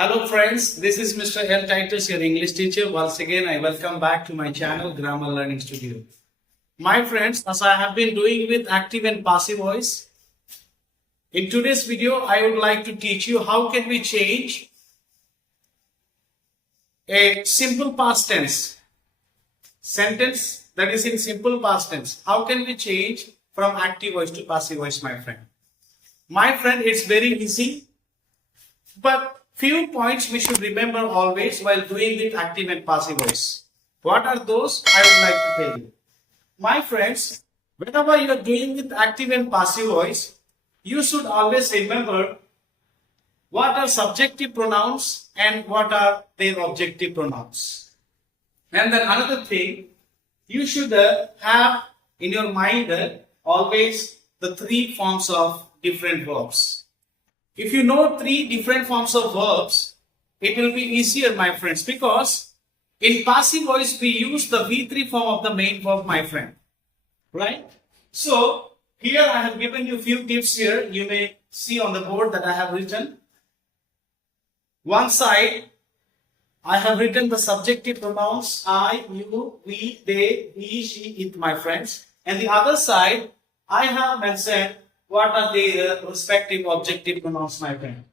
Hello friends, this is Mr. L. Titus, your English teacher. Once again, I welcome back to my channel, Grammar Learning Studio. My friends, as I have been doing with active and passive voice, in today's video, I would like to teach you how can we change a simple past tense sentence that is in simple past tense. How can we change from active voice to passive voice, my friend? My friend, it's very easy, but few points we should remember always while doing with active and passive voice. What are those? I would like to tell you. My friends, whenever you are doing with active and passive voice, you should always remember what are subjective pronouns and what are their objective pronouns. And then another thing, you should have in your mind always the three forms of different verbs. If you know three different forms of verbs, it will be easier, my friends, because in passive voice we use the V3 form of the main verb, my friend. Right? So, here I have given you few tips here. You may see on the board that I have written. One side, I have written the subjective pronouns I, you, we, they, he, she, it, my friends. And the other side, I have mentioned what are the respective objective pronouns, my friend.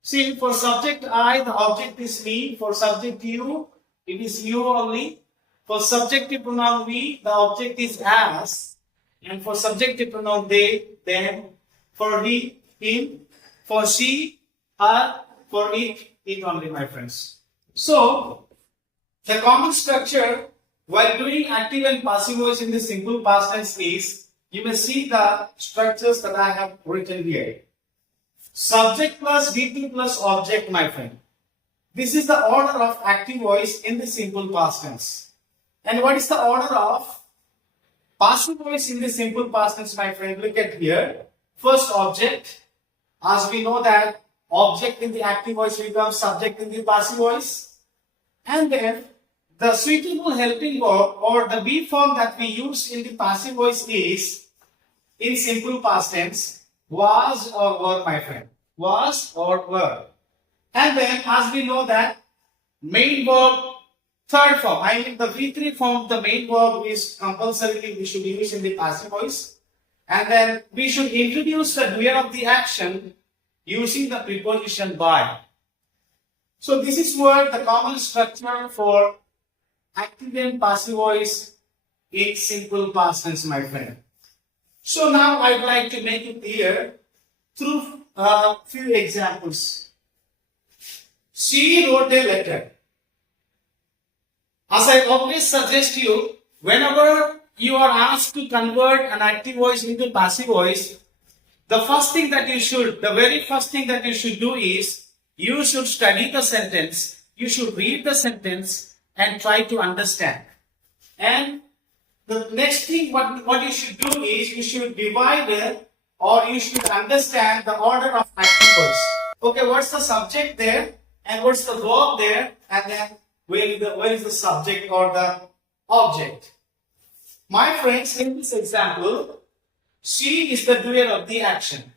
See, for subject I, the object is me. For subject you, it is you only. For subjective pronoun we, the object is as. And for subjective pronoun they, them. For he, him. For she, her. For it only, my friends. So, the common structure while doing active and passive voice in the simple past tense is, you may see the structures that I have written here. Subject plus V2 plus object, my friend. This is the order of active voice in the simple past tense. And what is the order of passive voice in the simple past tense, my friend? Look at here. First object. As we know that object in the active voice becomes subject in the passive voice. And then the suitable helping verb or the be form that we use in the passive voice is, in simple past tense, was or were, my friend. Was or were. And then, as we know that main verb, third form, I mean the V3 form, the main verb is compulsorily we should use in the passive voice. And then we should introduce the doer of the action using the preposition by. So this is what the common structure for active and passive voice in simple past tense, my friend. So now I would like to make it clear through a few examples. She wrote a letter. As I always suggest you, whenever you are asked to convert an active voice into passive voice, the very first thing that you should do is, you should study the sentence, you should read the sentence and try to understand. And the next thing what you should do is, you should divide it or you should understand the order of active voice. Okay, what's the subject there and what's the verb there, and then where is the subject or the object. My friends, in this example, she is the doer of the action.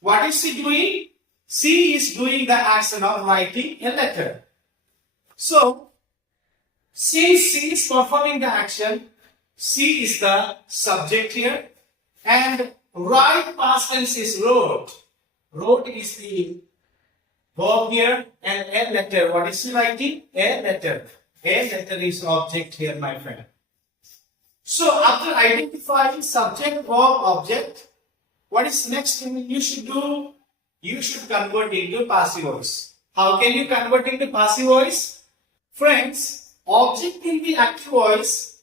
What is she doing? She is doing the action of writing a letter. So, since she is performing the action, she is the subject here, and write past tense is wrote. Wrote is the verb here, and a letter. What is she writing? A letter. A letter is object here, my friend. So after identifying subject, verb, object, what is next thing you should do? You should convert into passive voice. How can you convert into passive voice? Friends, object in the active voice,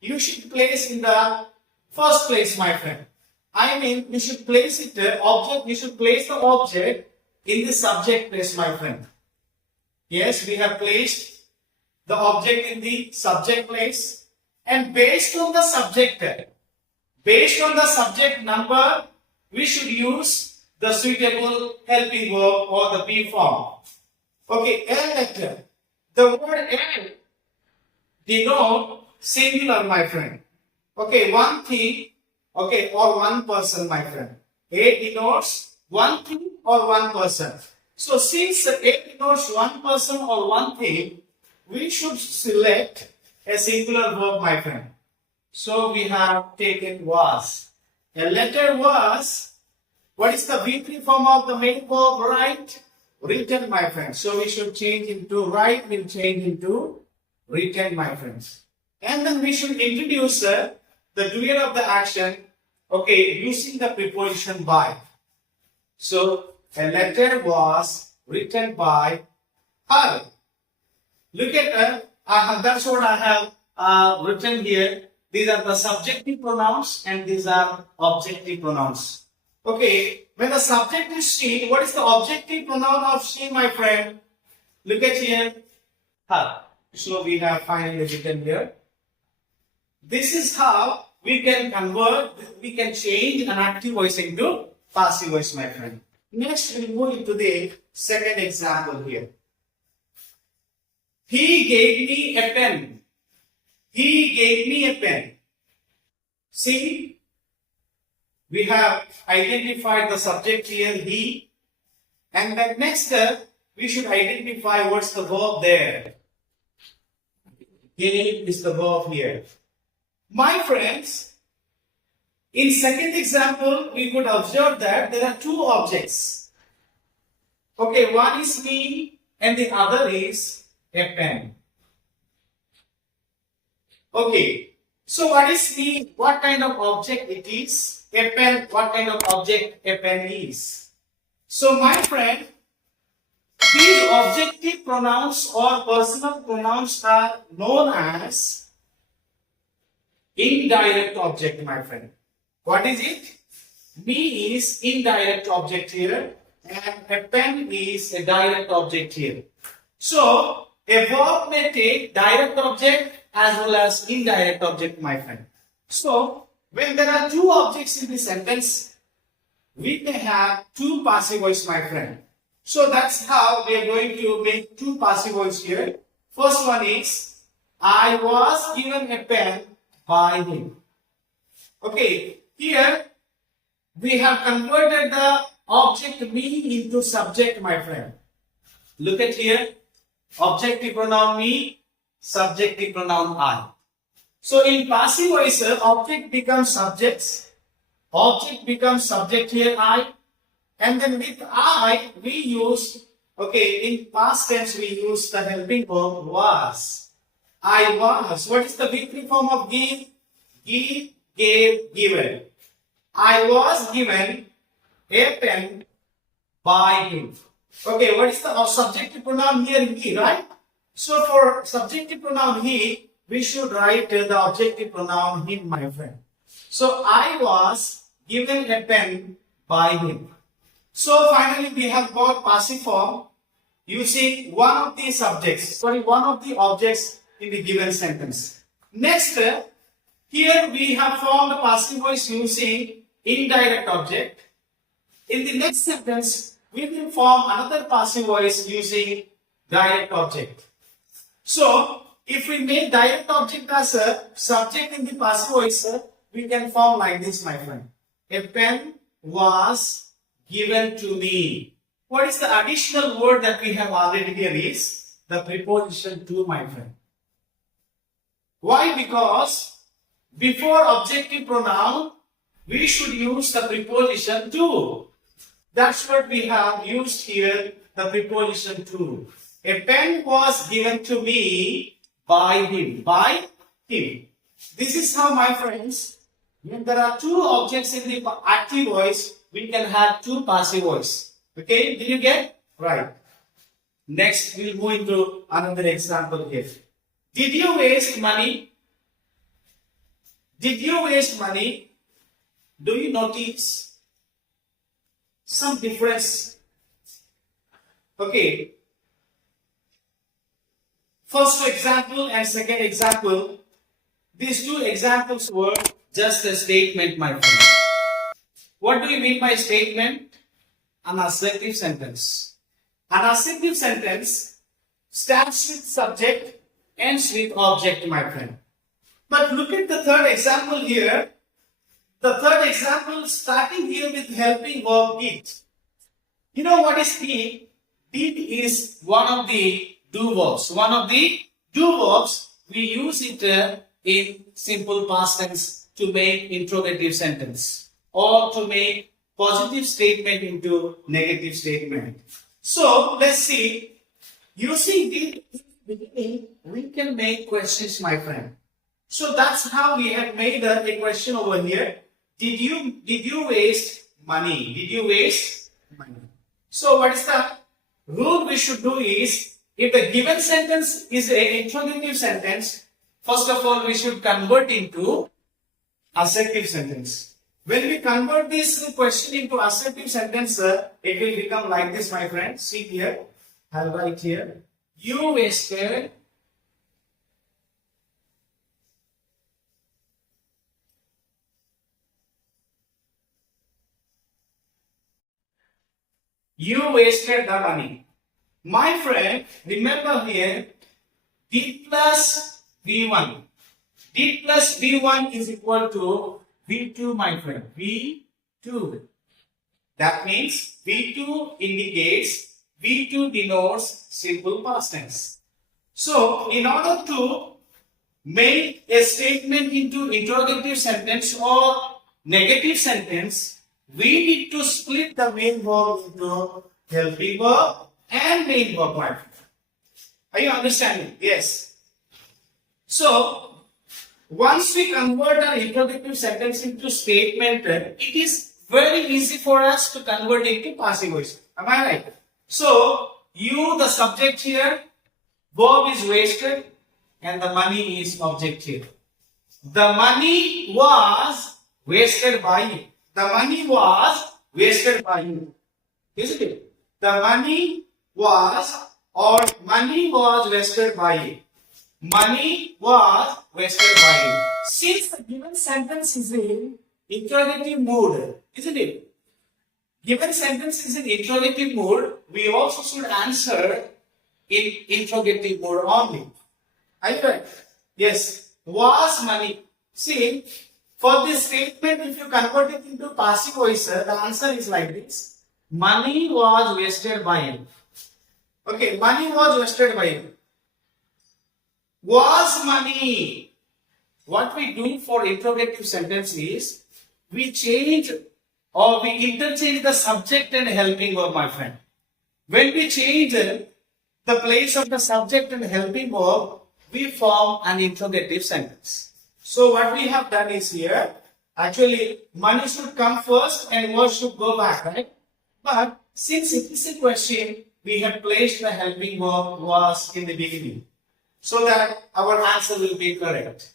you should place in the first place, my friend. I mean, you should place it, you should place the object in the subject place, my friend. Yes, we have placed the object in the subject place, and based on the subject number, we should use the suitable helping verb or the be form. Okay, a letter. The word a denote singular, my friend. Okay, one thing, okay, or one person, my friend. A denotes one thing or one person. So since it denotes one person or one thing, we should select a singular verb, my friend. So we have taken was. A letter was. What is the V3 form of the main verb? Write. Written, my friends. So we should change into write, will change into written, my friends. And then we should introduce the doer of the action, okay, using the preposition by. So a letter was written by her. Look at her. That's what I have written here. These are the subjective pronouns and these are objective pronouns. Okay, when the subject is she, what is the objective pronoun of she, my friend? Look at here, her. So we have finally written here. This is how we can convert, we can change an active voice into passive voice, my friend. Next, we move into the second example here. He gave me a pen. He gave me a pen. See, we have identified the subject here, he. And then next step, we should identify what's the verb there. Gave is the verb here. My friends, in second example, we could observe that there are two objects. Okay, one is me and the other is a pen. Okay, so what is me? What kind of object it is? A pen, what kind of object a pen is? So my friend, these objective pronouns or personal pronouns are known as indirect object, my friend. What is it? Me is indirect object here and a pen is a direct object here. So a verb may take direct object as well as indirect object, my friend. So when there are two objects in the sentence, we may have two passive voice, my friend. So that's how we are going to make two passive voice here. First one is, I was given a pen by him. Okay, here we have converted the object me into subject, my friend. Look at here, objective pronoun me, subjective pronoun I. So in passive voice, object becomes subjects, object becomes subject here I, and then with I we use, okay, in past tense we use the helping verb was. I was. What is the V3 form of give? Give, gave, given. I was given a pen by him. Okay, what is the subjective pronoun here? He, right? So for subjective pronoun he, we should write the objective pronoun him, my friend. So I was given a pen by him. So finally we have got passive form using one of the subjects, one of the objects in the given sentence. Next, here we have formed passive voice using indirect object. In the next sentence, we will form another passive voice using direct object. So, if we make direct object as a subject in the passive voice, we can form like this, my friend. A pen was given to me. What is the additional word that we have already here is the preposition to, my friend. Why? Because before objective pronoun, we should use the preposition to. That's what we have used here, the preposition to. A pen was given to me by him. By him. This is how, my friends, when there are two objects in the active voice, we can have two passive voice. Okay, did you get? Right. Next, we'll move into another example here. Did you waste money? Did you waste money? Do you notice some difference? Okay. First example and second example, these two examples were just a statement, my friend. What do you mean by statement? An assertive sentence. An assertive sentence starts with subject, ends with object, my friend. But look at the third example here. The third example starting here with helping verb did. You know what is did? Did is one of the do verbs. One of the do verbs, we use it in simple past tense to make interrogative sentence or to make positive statement into negative statement. So let's see. Using did in the beginning, we can make questions, my friend. So that's how we have made a question over here. Did you waste money? Did you waste money? So what is the rule we should do is, if the given sentence is an interrogative sentence, first of all we should convert into assertive sentence. When we convert this question into assertive sentence, it will become like this, my friend. See here, I'll write here. You wasted the money. My friend, remember here, D plus V1. D plus V1 is equal to V2, my friend. V2. That means V2 indicates, V2 denotes simple past tense. So, in order to make a statement into interrogative sentence or negative sentence, we need to split the main verb into helping verb and main verb. Are you understanding? Yes. So, once we convert an interrogative sentence into statement, it is very easy for us to convert it into passive voice. Am I right? So, you, the subject here, verb is wasted, and the money is object here. The money was wasted by you. The money was wasted by you. Isn't it? The money was wasted by you. Money was wasted by you. Since the given sentence is in interrogative mode, isn't it? Given sentence is in interrogative mode, we also should answer in interrogative mode only. Are you right? Yes. Was money. See, for this statement, if you convert it into passive voice, the answer is like this. Money was wasted by him. Okay, money was wasted by him. Was money. What we do for interrogative sentence is, we change or we interchange the subject and helping verb, my friend. When we change the place of the subject and helping verb, we form an interrogative sentence. So what we have done is here, actually money should come first and word should go back, right? But since it is a question, we have placed the helping verb was in the beginning, so that our answer will be correct.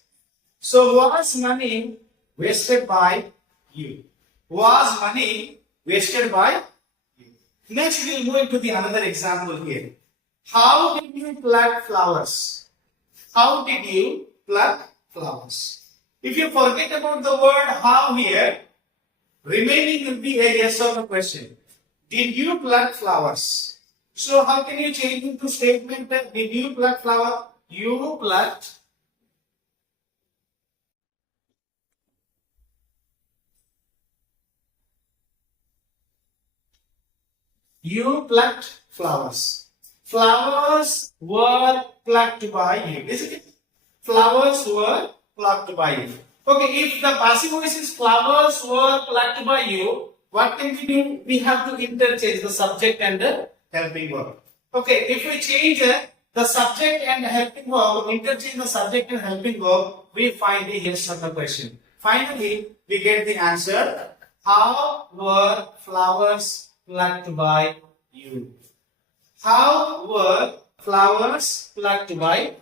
So was money wasted by you? Was money wasted by you? Next we'll go into the another example here. How did you pluck flowers? How did you pluck flowers? If you forget about the word how here, remaining will be a yes or no question. Did you pluck flowers? So how can you change into statement that did you pluck flower? You plucked. You plucked flowers. Flowers were plucked by you. Isn't it? Flowers were plucked by you. Okay, if the passive voice is flowers were plucked by you, what can we do? We have to interchange the subject and the helping verb. Okay, if we change the subject and helping verb, interchange the subject and helping verb, we find the yes of the question. Finally, we get the answer. How were flowers plucked by you? How were flowers plucked by you?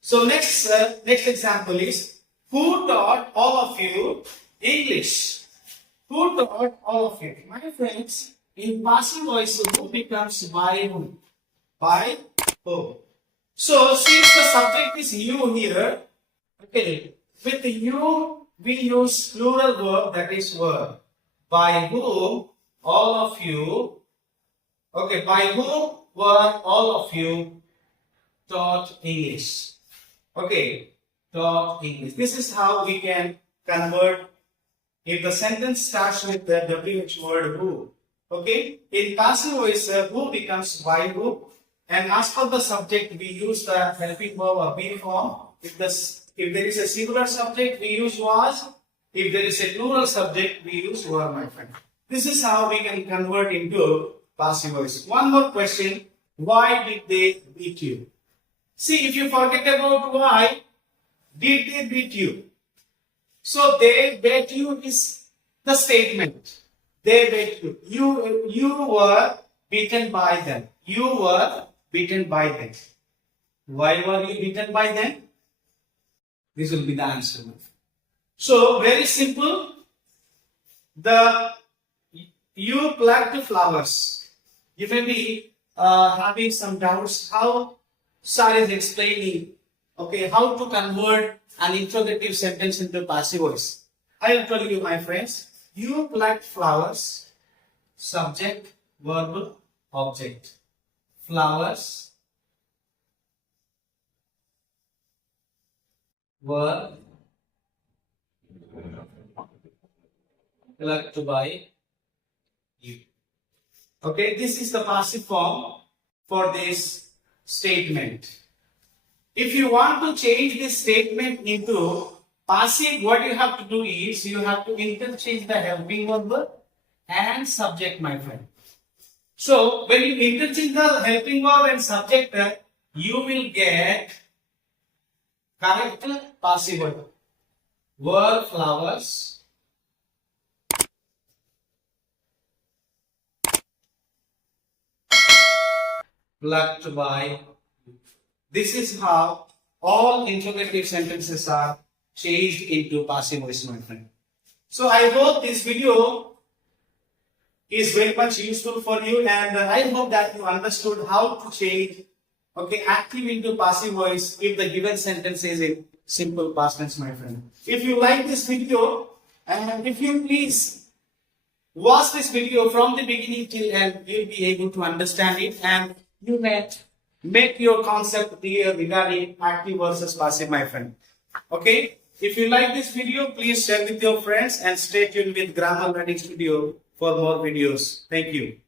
So next example is, who taught all of you English? Who taught all of you? My friends, in passive voice, who becomes by whom? By whom? So since the subject is you here, okay, with you we use plural verb, that is were. By whom all of you, okay, by whom were all of you taught English? Okay, taught English. This is how we can convert if the sentence starts with the WH word who. Okay, in passive voice, who becomes by who, and as per the subject, we use the helping verb or be form. If there is a singular subject, we use was. If there is a plural subject, we use were, my friend. This is how we can convert into passive voice. One more question: why did they beat you? See, if you forget about why, did they beat you? So they beat you is the statement. They beat you. You were beaten by them. You were beaten by them. Why were you beaten by them? This will be the answer. So very simple. You plucked flowers. You may be having some doubts how Sir is explaining, okay, how to convert an interrogative sentence into passive voice. I will tell you, my friends. You plucked flowers. Subject, verb, object. Flowers were plucked by you. Okay, this is the passive form for this statement. If you want to change this statement into passive, what you have to do is you have to interchange the helping verb and subject, my friend. So when you interchange the helping verb and subject, you will get correct passive verb. Were flowers plucked by. This is how all interrogative sentences are changed into passive voice, my friend. So I hope this video is very much useful for you, and I hope that you understood how to change active into passive voice if the given sentence is in simple past tense, my friend. If you like this video, and if you please watch this video from the beginning till end, you'll be able to understand it, and you may make your concept clear regarding active versus passive, my friend. Okay? If you like this video, please share with your friends and stay tuned with Grammar Learning Studio for more videos. Thank you.